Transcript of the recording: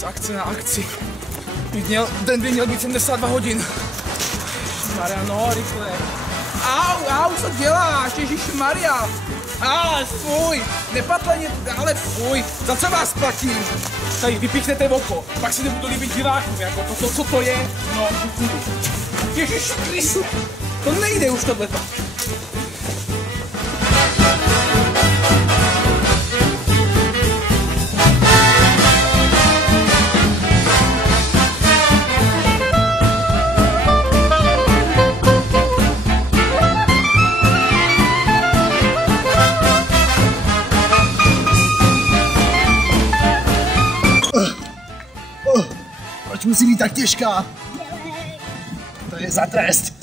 z akce na akci. Den by měl být 72 hodin. Maria, no, rychle. Au, co děláš, ježišmarja. Fuj, nepatle mě to dále, fuj. Za co vás platím? Tady vypíchnete oko, pak si nebudu líbit divákům, jako to, co to je. No, Ježiš Kristu, to nejde už tohleto. Proč musí být tak těžká? To je za trest.